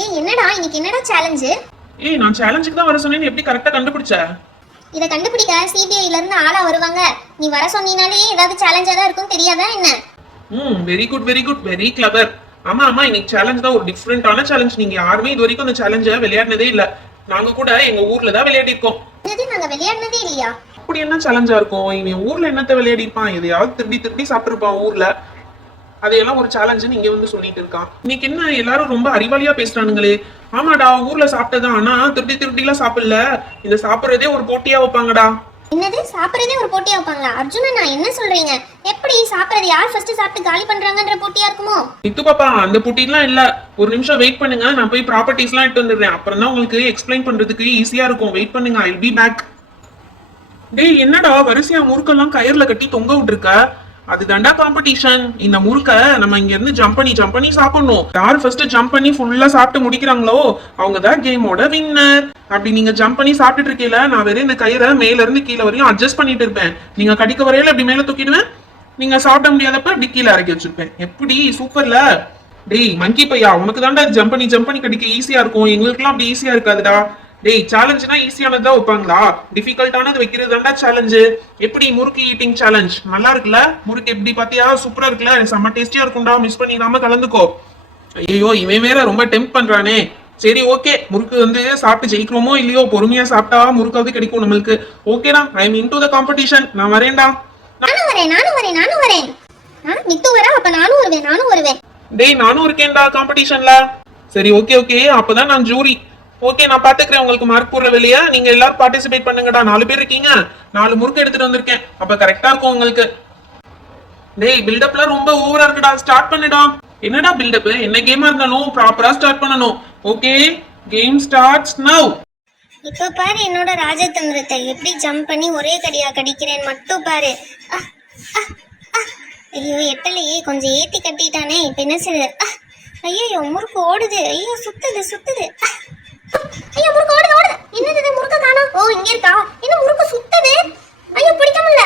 ஏய் என்னடா இன்னைக்கு என்னடா சேலஞ்சு? ஏய் நான் சேலஞ்சுக்கு தான் வர சொன்னேன்னு எப்படி கரெக்டா கண்டுபிடிச்ச? இத கண்டுபிடிக்க சிபிஐல இருந்து ஆளா வருவாங்க. நீ வர சொன்னீனாலே ஏதாவது சேலஞ்சா தான் இருக்கும், தெரியாதா என்ன? Very good very good very clever. ஆமா ஆமா, இன்னைக்கு சேலஞ்ச் தான் ஒரு டிஃபரெண்டான சேலஞ்ச். நீங்க யாருமே இது வரைக்கும் அந்த சேலஞ்சை விளையாடினதே இல்ல. நாங்க கூட எங்க ஊர்ல தான் விளையாடி இருக்கோம். இது நாங்க விளையாடினதே இல்லையா? அப்படி என்ன சேலஞ்சா இருக்கும்? இவன் ஊர்ல என்னத்த விளையாடி இருப்பான்? எதையாவது திருடி திருடி சாப்பிட்டுருப்பான் ஊர்ல. அதையெல்லாம் ஒரு சேலஞ்சுன்னு இங்க வந்து சொல்லிட்டு இருக்கான். இன்னைக்கு என்ன எல்லாரும் ரொம்ப அறிவாளியா பேசுறானுங்களே. ஆமாடா, ஊர்ல சாப்பிட்டதான். ஆனா திருடி திருடி எல்லாம் சாப்பிடல. இந்த சாப்பிடுறதே ஒரு போட்டியா வைப்பாங்கடா. என்னது சாப்பிடுறதே ஒரு போட்டியா வைப்பாங்களா? அர்ஜுனா நான் என்ன சொல்றீங்க? எப்படி சாப்பிடுறது, யார் ஃபர்ஸ்ட் சாப்பிட்டு காலி பண்றாங்கன்ற போட்டியா இருக்குமோ? இத்து பாப்பா, அந்த போட்டிலாம் இல்ல. ஒரு நிமிஷம் வெயிட் பண்ணுங்க, நான் போய் ப்ராப்பர்ட்டிஸ் எல்லாம் எடுத்து வந்துடுறேன். அப்புறம் தான் உங்களுக்கு எக்ஸ்பிளைன் பண்றதுக்கு ஈஸியா இருக்கும். வெயிட் பண்ணுங்க, ஐ வில் பி பேக். டேய் என்னடா வரிசையா முறுக்கெல்லாம் கயிறுல கட்டி தொங்க விட்டுருக்க? அதுதான்டா காம்படிஷன். இந்த முறுக்க நம்ம இங்க இருந்து ஜம்ப் பண்ணி சாப்பிடணும். யார் ஃபர்ஸ்ட் ஜம்ப் பண்ணி ஃபுல்லா சாப்பிட்டு முடிக்கிறாங்களோ அவங்க தான் கேமோட வின்னர். அப்படி நீங்க ஜம்ப் பண்ணி சாப்பிட்டுட்டு இருக்கீல, நான் வெறும் இந்த கயிறை மேல இருந்து கீழே வரையும் அட்ஜஸ்ட் பண்ணிட்டு இருப்பேன். நீங்க கடிக்க வரையில அப்படி மேல தூக்கிடுவேன். நீங்க சாப்பிட முடியாதப்ப அப்படி கீழே இறக்கி வச்சிருப்பேன். எப்படி சூப்பர்ல? டேய் மங்கி பையா, உனக்கு தான்டா ஜம்ப் பண்ணி கடிக்க ஈஸியா இருக்கும். எங்களுக்குலாம் அப்படி ஈஸியா இருக்காதுடா. டேய் சேலஞ்சுனா ஈஸியானதா வைப்பாங்களா? டிஃபிகல்ட்டானது வைக்கிறது தான்டா சேலஞ்சு. எப்படி முறுக்கு ஈட்டிங் சேலஞ்ச் நல்லா இருக்குல்ல? முறுக்கு எப்படி பாத்தியா? சூப்பரா இருக்குல்ல? செம்ம டேஸ்டியா இருக்கும்டா. மிஸ் பண்ணிடாம கலந்துக்கோ. ஐயோ இவன் வேற ரொம்ப டெம்ப் பண்றானே. சரி ஓகே, முறுக்கு வந்து சாப்பிட்டு ஜெயிக்கிறோமோ இல்லையோ, பொறுமையா சாப்பிட்டா முறுக்காவது கிடைக்கும் நம்மளுக்கு. ஓகேடா, I am into the competition. நான் வரேன்டா. நானும் வரேன். நித்து வரா, அப்ப நானும் வருவேன். டேய் நானும் இருக்கேன்டா காம்படிஷன்ல. சரி ஓகே ஓகே, அப்பதான் நான் ஜூரி. ஓகே நான் பாத்துக்கிறேன் உங்களுக்கு மார்க் போடுற வெளியே. நீங்க எல்லாரும் பார்ட்டிசிபேட் பண்ணுங்கடா. 4 பேர் இருக்கீங்க, 4 முறுக்கு எடுத்துட்டு வந்திருக்கேன். அப்ப கரெக்டா இருக்கும் உங்களுக்கு. டேய் பில்டப்லாம் ரொம்ப ஓவரா இருக்குடா. ஸ்டார்ட் பண்ணுடா. என்னடா பில்டப்? என்ன கேமா இருந்தாலும் ப்ராப்பரா ஸ்டார்ட் பண்ணணும். Okay, game starts now. இப்ப பாரு என்னோட ராஜதந்திரத்தை, எப்படி ஜம்ப் பண்ணி ஒரே கடியா கடிக்கிறேன் மட்டும் பாரு. ஐயோ எட்டலையே, கொஞ்சம் ஏத்தி கட்டிட்டானே. இப்ப என்ன செய்யுது? ஐயோ முறுக்கு ஓடுது. ஐயோ சுத்துது. ஐயோ முறுக்கு ஓடுது. என்னது முறுக்க காணோம்? ஓ இங்க இருக்கா? என்ன முறுக்கு சுத்துது? ஐயோ பிடிக்க முடியல.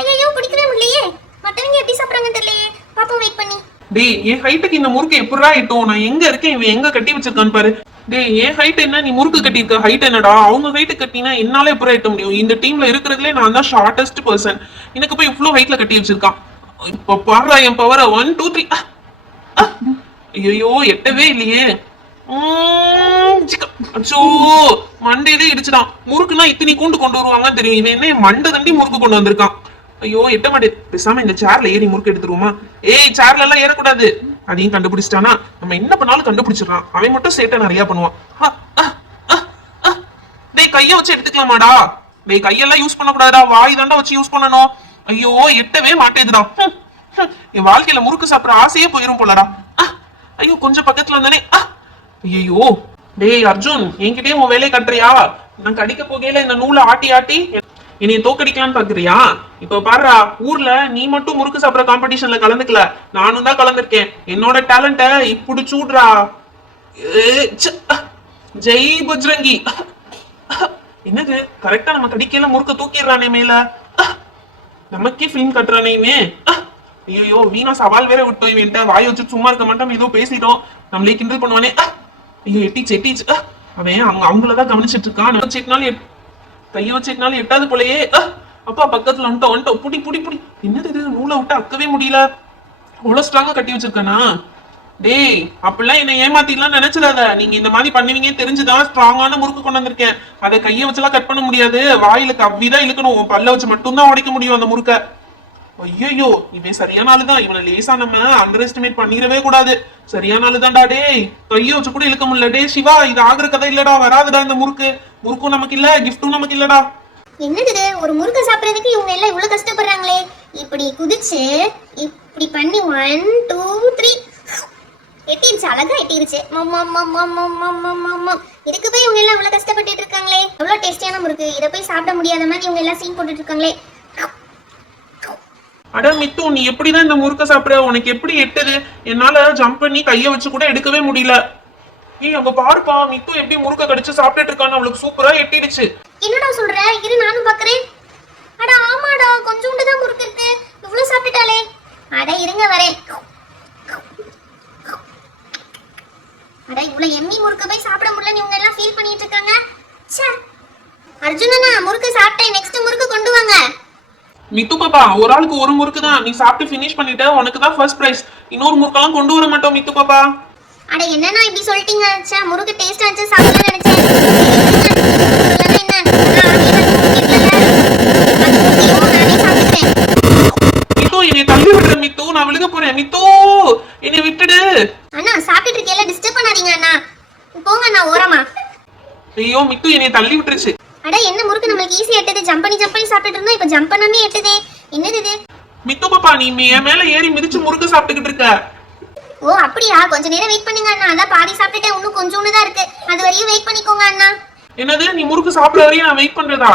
ஐயோ பிடிக்கவே முடியலையே. மத்தவங்க எப்படி சாப்பிடுறாங்கன்னு தெரியலையே. பாப்போம் வெயிட் பண்ணி. டேய் என் ஹைட்டுக்கு இந்த முறுக்கு எப்படிடா இட்டோம்? நான் எங்க இருக்கேன், இவன் எங்க கட்டி வச்சிருக்கான்னு பாரு. டேய் என் ஹைட் என்ன, நீ முறுக்கு கட்டி இருக்க ஹைட் என்னடா? அவங்க ஹைட்டு கட்டினா என்னால எப்படா எட்ட முடியும்? இந்த டீம்ல இருக்கிறதுலே நான் தான் ஷார்டஸ்ட் பர்சன். எனக்கு போய் இவ்வளவு ஹைட்ல கட்டி வச்சிருக்கான். இப்ப பாருடா என் பவரை. 1 2 3. ஐயோ எட்டவே இல்லையே. அச்சோ மண்டையிலே இடிச்சுடான். முறுக்குனா இத்தனை கூண்டு கொண்டு வருவாங்கன்னு தெரியும். இவன் என்ன மண்டை தண்டி முறுக்கு கொண்டு வந்திருக்கான். ஐயோ எட்ட மாட்டே. பேசாம இந்த சேர்ல ஏறி முறுக்கு எடுத்துருவோமா? ஏய் சேர்ல எல்லாம் ஏறக்கூடாது. அதையும் கண்டுபிடிச்சிட்டானா நம்ம என்ன பண்ணாலும் கண்டுபிடிச்சிடறான். அவன் மட்டும் சேட்டை நிறைய பண்ணுவான். டேய் கைய வச்சு எடுத்துக்கலாமாடா? டேய் கையெல்லாம் யூஸ் பண்ணக்கூடாதுடா, வாய் தாண்டா வச்சு யூஸ் பண்ணணும். ஐயோ எட்டவே மாட்டேதுடா. என் வாழ்க்கையில முறுக்கு சாப்பிட ஆசையே போயிரும் போலடா. ஐயோ கொஞ்சம் பக்கத்துல இருந்தானே. ஐயோ டேய் அர்ஜுன், என்கிட்டயே உன் வேலையை கட்டுறியா? நான் கடிக்க போகையில இந்த நூலை ஆட்டி என்னைய தோக்கடிக்கலான்னு பாக்குறியா? இப்ப பாருடா, ஊர்ல நீ மட்டும் முறுக்கு சாப்பிடுற காம்படிஷன்ல கலந்துக்கல, நானும் தான் கலந்துருக்கேன். என்னோட டேலண்ட இப்படி சூடுறா. ஜெய் பஜ்ரங்கி. என்னது கரெக்டா நம்ம கடிக்கையில முறுக்க தூக்கிடுறானே மேல. நமக்கே பிலிம் கட்டுறானே. ஐயோ வீணா சவால் வேற விட்டோம். இவன்ட்ட வாய் வச்சு சும்மா இருக்க மாட்டோம். ஏதோ பேசிட்டோம், நம்மளே கிண்டல் பண்ணுவானே. ஐயோ எட்டிச்சு. அவன் அவங்களதான் கவனிச்சிட்டு இருக்கான். கைய வச்சுனாலும் எட்டாவது போலயே. அப்பா பக்கத்துல வந்துட்டோம். புடி. என்னது இது, நூலை விட்டு அக்கவே முடியல. அவ்வளவு ஸ்ட்ராங்கா கட்டி வச்சிருக்கானா? டேய் அப்படிலாம் என்ன ஏமாத்திடலாம் நினைச்சிடாத. நீங்க இந்த மாதிரி பண்ணுவீங்க தெரிஞ்சுதான் ஸ்ட்ராங்கான முறுக்கு கொண்டு வந்திருக்கேன். அதை கைய வச்செல்லாம் கட் பண்ண முடியாது. வாயில கவ்விதான் இழுக்கணும். பல்ல வச்சு மட்டும்தான் உடைக்க முடியும் அந்த முறுக்க. ஐயோ இவன் சரியான ஆளுதான். இவனை லேசா நம்ம அண்டர் எஸ்டிமேட் பண்ணிடவே கூடாது. சரியான ஆளுதான்டா. டேய் கைய வச்சு கூட இழுக்க முடியல. டே சிவா, இது ஆகுற கதை இல்லடா. வராதுடா இந்த முறுக்கும் நமக்கு இல்ல, கிஃப்டும் நமக்கு இல்லடா. என்னது ஒரு முறுக்க சாப்பிடுறதுக்கு இவங்க எல்லாம் இவ்வளவு கஷ்டப்படுறாங்களே. இப்படி குதிச்சு இப்படி பண்ணி 1 2 3 எட்டிருச்சு. அழகா எட்டிருச்சு. இதுக்கு போய் இவங்க எல்லாம் இவ்வளவு கஷ்டப்பட்டு இருக்காங்களே. எவ்வளவு டேஸ்டியான முறுக்கு, இதை போய் சாப்பிட முடியாத மாதிரி இவங்க எல்லாம் சீன் போட்டுட்டு இருக்காங்களே. அட மித்து, நீ எப்படிதான் இந்த முறுக்க சாப்பிடுற? உனக்கு எப்படி எட்டுது? என்னால ஜம்ப் பண்ணி கைய வச்சு கூட எடுக்கவே முடியல. ஏய் அங்க பாருப்பா, மித்து எப்படி முறுக்க கடிச்சு சாப்பிட்டுட்டு இருக்கான்னு. அவளுக்கு சூப்பரா எட்டிடுச்சு. என்னடா சொல்ற? இரு நானும் பாக்குறேன். அட ஆமாடா, கொஞ்சோண்டு தான் முறுக்கு இருக்கு. இவ்வளவு சாப்பிட்டாலே. அட இருங்க வரேன். அட இவ்வளவு எம்மி முறுக்கு போய் சாப்பிட முடியலன்னு இவங்க எல்லாம் ஃபீல் பண்ணிட்டு இருக்காங்க. ச்சே. அர்ஜுனனா முறுக்கு சாப்பிட்டேன், நெக்ஸ்ட் முறுக்கு கொண்டு வாங்க. மித்து பாப்பா, ஒரு ஆளுக்கு ஒரு முறுக்கு தான், நீ சாப்பிட்டு ஃபினிஷ் பண்ணிட்ட, உனக்கு தான் ஃபர்ஸ்ட் பிரைஸ். இன்னொரு முறுக்கெல்லாம் கொண்டு வர மாட்டோம் மித்து பாப்பா. அட என்னன்னா இப்படி சொல்லிட்டீங்க? ச்சே, முறுக்கு டேஸ்டா இருந்துச்சு, சாப்பிடலாம் நினைச்சேன். என்ன மித்து என்னை தள்ளி விடுற மித்து, நான் விழுக போறேன் மித்து, என்னை விட்டுடு. அண்ணா சாப்பிட்டுட்டு இருக்கேல, டிஸ்டர்ப் பண்ணாதீங்க அண்ணா. போங்க அண்ணா ஓரமா. ஐயோ மித்து என்னை தள்ளி விட்டுருச்சு. அட என்ன முறுக்கு நம்மளுக்கு ஈஸியா எட்டுது, ஜம்ப் பண்ணி சாப்பிட்டுட்டு இருந்தோம், இப்ப ஜம்ப் பண்ணாமே எட்டுதே. என்னது இது? மித்து பாப்பா, நீ என் மேல ஏறி மிதிச்சு முறுக்கு சாப்பிட்டுக்கிட்டு இருக்க. ஓ அப்படியா? கொஞ்ச நேரம் வெயிட் பண்ணுங்க அண்ணா, அதான் பாதி சாப்பிட்டுட்டேன், இன்னும் கொஞ்சோண்டு தான் இருக்கு, அது வரையும் வெயிட் பண்ணிக்கோங்க அண்ணா. என்னது, நீ முறுக்கு சாப்பிட வரையும் நான் வெயிட் பண்றதா?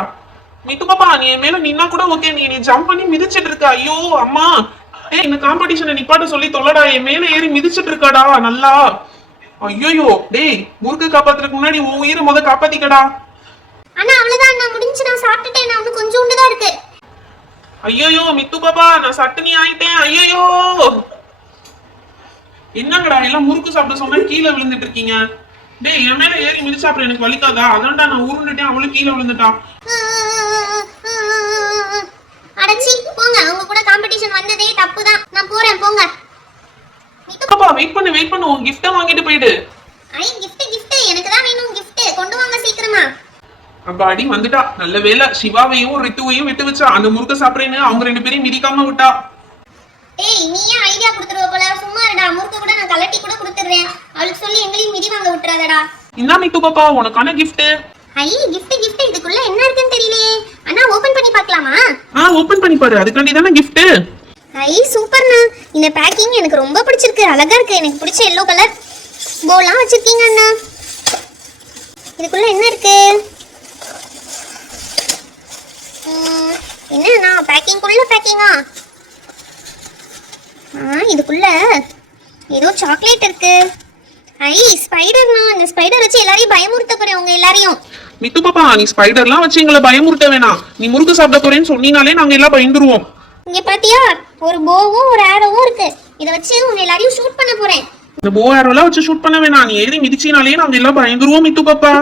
மித்து பாப்பா, நீ என் மேல நின்னா கூட ஓகே, நீ ஜம்ப் பண்ணி மிதிச்சிட்டு இருக்க. ஐயோ அம்மா, இந்த காம்படிஷனை நிப்பாட்ட சொல்லி தொல்லடா, என் மேல ஏறி மிதிச்சிட்டு இருக்காடா நல்லா. ஐயோ டேய், முறுக்கு காப்பாத்துறதுக்கு முன்னாடி உன் உயிரை முத காப்பாத்திக்கடா. அண்ணா அவ்வளவுதான் அண்ணா, முடிஞ்சு, நான் சாப்பிட்டுட்டேன், நான் இன்னும் கொஞ்சோண்டு தான் இருக்கு. ஐயோ மித்து பாப்பா, நான் சட்டனி ஆயிட்டேன். ஐயோ என்னங்கடா எல்லாம் முறுக்கு சாப்பிட சொன்னா கீழே விழுந்துட்டு இருக்கீங்க. டேய் என் மேல ஏறி மிதிச்சா அப்புறம் எனக்கு வலிக்காதா? அதான்டா நான் உருண்டுட்டேன், அவளும் கீழே விழுந்துட்டா. அடச்சி போங்க, உங்க கூட காம்படிஷன் வந்ததே தப்பு தான், நான் போறேன் போங்க. பாப்பா வெயிட் பண்ணு, உன் கிஃப்ட வாங்கிட்டு போயிடு. ஐ கிஃப்ட் எனக்கு தான் வேணும், கிஃப்ட் கொண்டு வாங்க சீக்கிரமா. அப்பாடி வந்துட்டா, நல்ல வேலை. சிவாவையும் ரித்துவையும் விட்டு வச்சா, அந்த முறுக்க சாப்பிடுறேன்னு அவங்க 2 பேரையும் மிதிக்காம விட்டா. ஏய் நீ ஏன் ஐடியா கொடுத்துருவ போல, சும்மா இருடா, முறுக்க கூட நான் கலட்டி கூட கொடுத்துறேன், அவளுக்கு சொல்லி எங்களையும் மிதி வாங்க விட்டுறாதடா. இந்தா மித்து பாப்பா, உனக்கான கிஃப்ட். ஐ கிஃப்ட் இதுக்குள்ள என்ன இருக்குன்னு தெரியலையே. அண்ணா ஓபன் பண்ணி பார்க்கலாமா? ஓபன் பண்ணி பாரு, அதுக்காண்டி தானே கிஃப்ட். ஐ சூப்பர்ண்ணா, இந்த பேக்கிங் எனக்கு ரொம்ப பிடிச்சிருக்கு, அழகா இருக்கு, எனக்கு பிடிச்ச எல்லோ கலர் போலாம் வச்சிருக்கீங்க அண்ணா. இதுக்குள்ள என்ன இருக்கு? என்னண்ணா பேக்கிங்கா? இதுக்குள்ள ஏதோ சாக்லேட் இருக்கு. ஐ ஸ்பைடர்னா, இந்த ஸ்பைடர் வச்சு எல்லாரையும் பயமுறுத்த போறேன் உங்க எல்லாரையும். மித்து பாப்பா, நீ ஸ்பைடர்லாம் வச்சு எங்களை பயமுறுத்த வேணாம். நீ முறுக்கு சாப்பிட போறேன்னு சொன்னீனாலே நாங்க எல்லாம் பயந்துருவோம். இங்க பாத்தியா, ஒரு போவும் ஒரு ஆரோவும் இருக்கு, இத வச்சு உங்க எல்லாரையும் ஷூட் பண்ண போறேன். இந்த போ ஆரோலாம் வச்சு ஷூட் பண்ண வேணாம், நீ ஏறி மிதிச்சினாலே நாங்க எல்லாம் பயந்துருவோம் மித்து பாப்பா.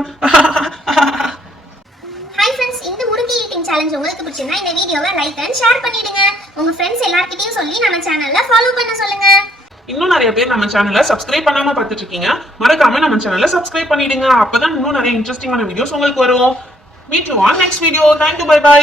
ஹாய் ஃப்ரெண்ட்ஸ், இந்த முறுக்கு ஈட்டிங் சேலஞ்ச் உங்களுக்கு பிடிச்சிருந்தா இந்த வீடியோவை லைக் அண்ட் ஷேர் பண்ணிடுங்க. உங்க ஃப்ரெண்ட்ஸ் எல்லார்கிட்டயும் சொல்லி நம்ம சேனல்ல ஃபாலோ பண்ண சொல்லுங்க. இன்னும் நிறைய பேர் நம்ம சேனலை சப்ஸ்கிரைப் பண்ணாம பார்த்துட்டு இருக்கீங்க, மறக்காம நம்ம சேனலை சப்ஸ்கிரைப் பண்ணிடுங்க. அப்பதான் இன்னும் நிறைய இன்ட்ரெஸ்டிங்கான வீடியோஸ் உங்களுக்கு வரும். Meet you on next video. Thank you, bye by.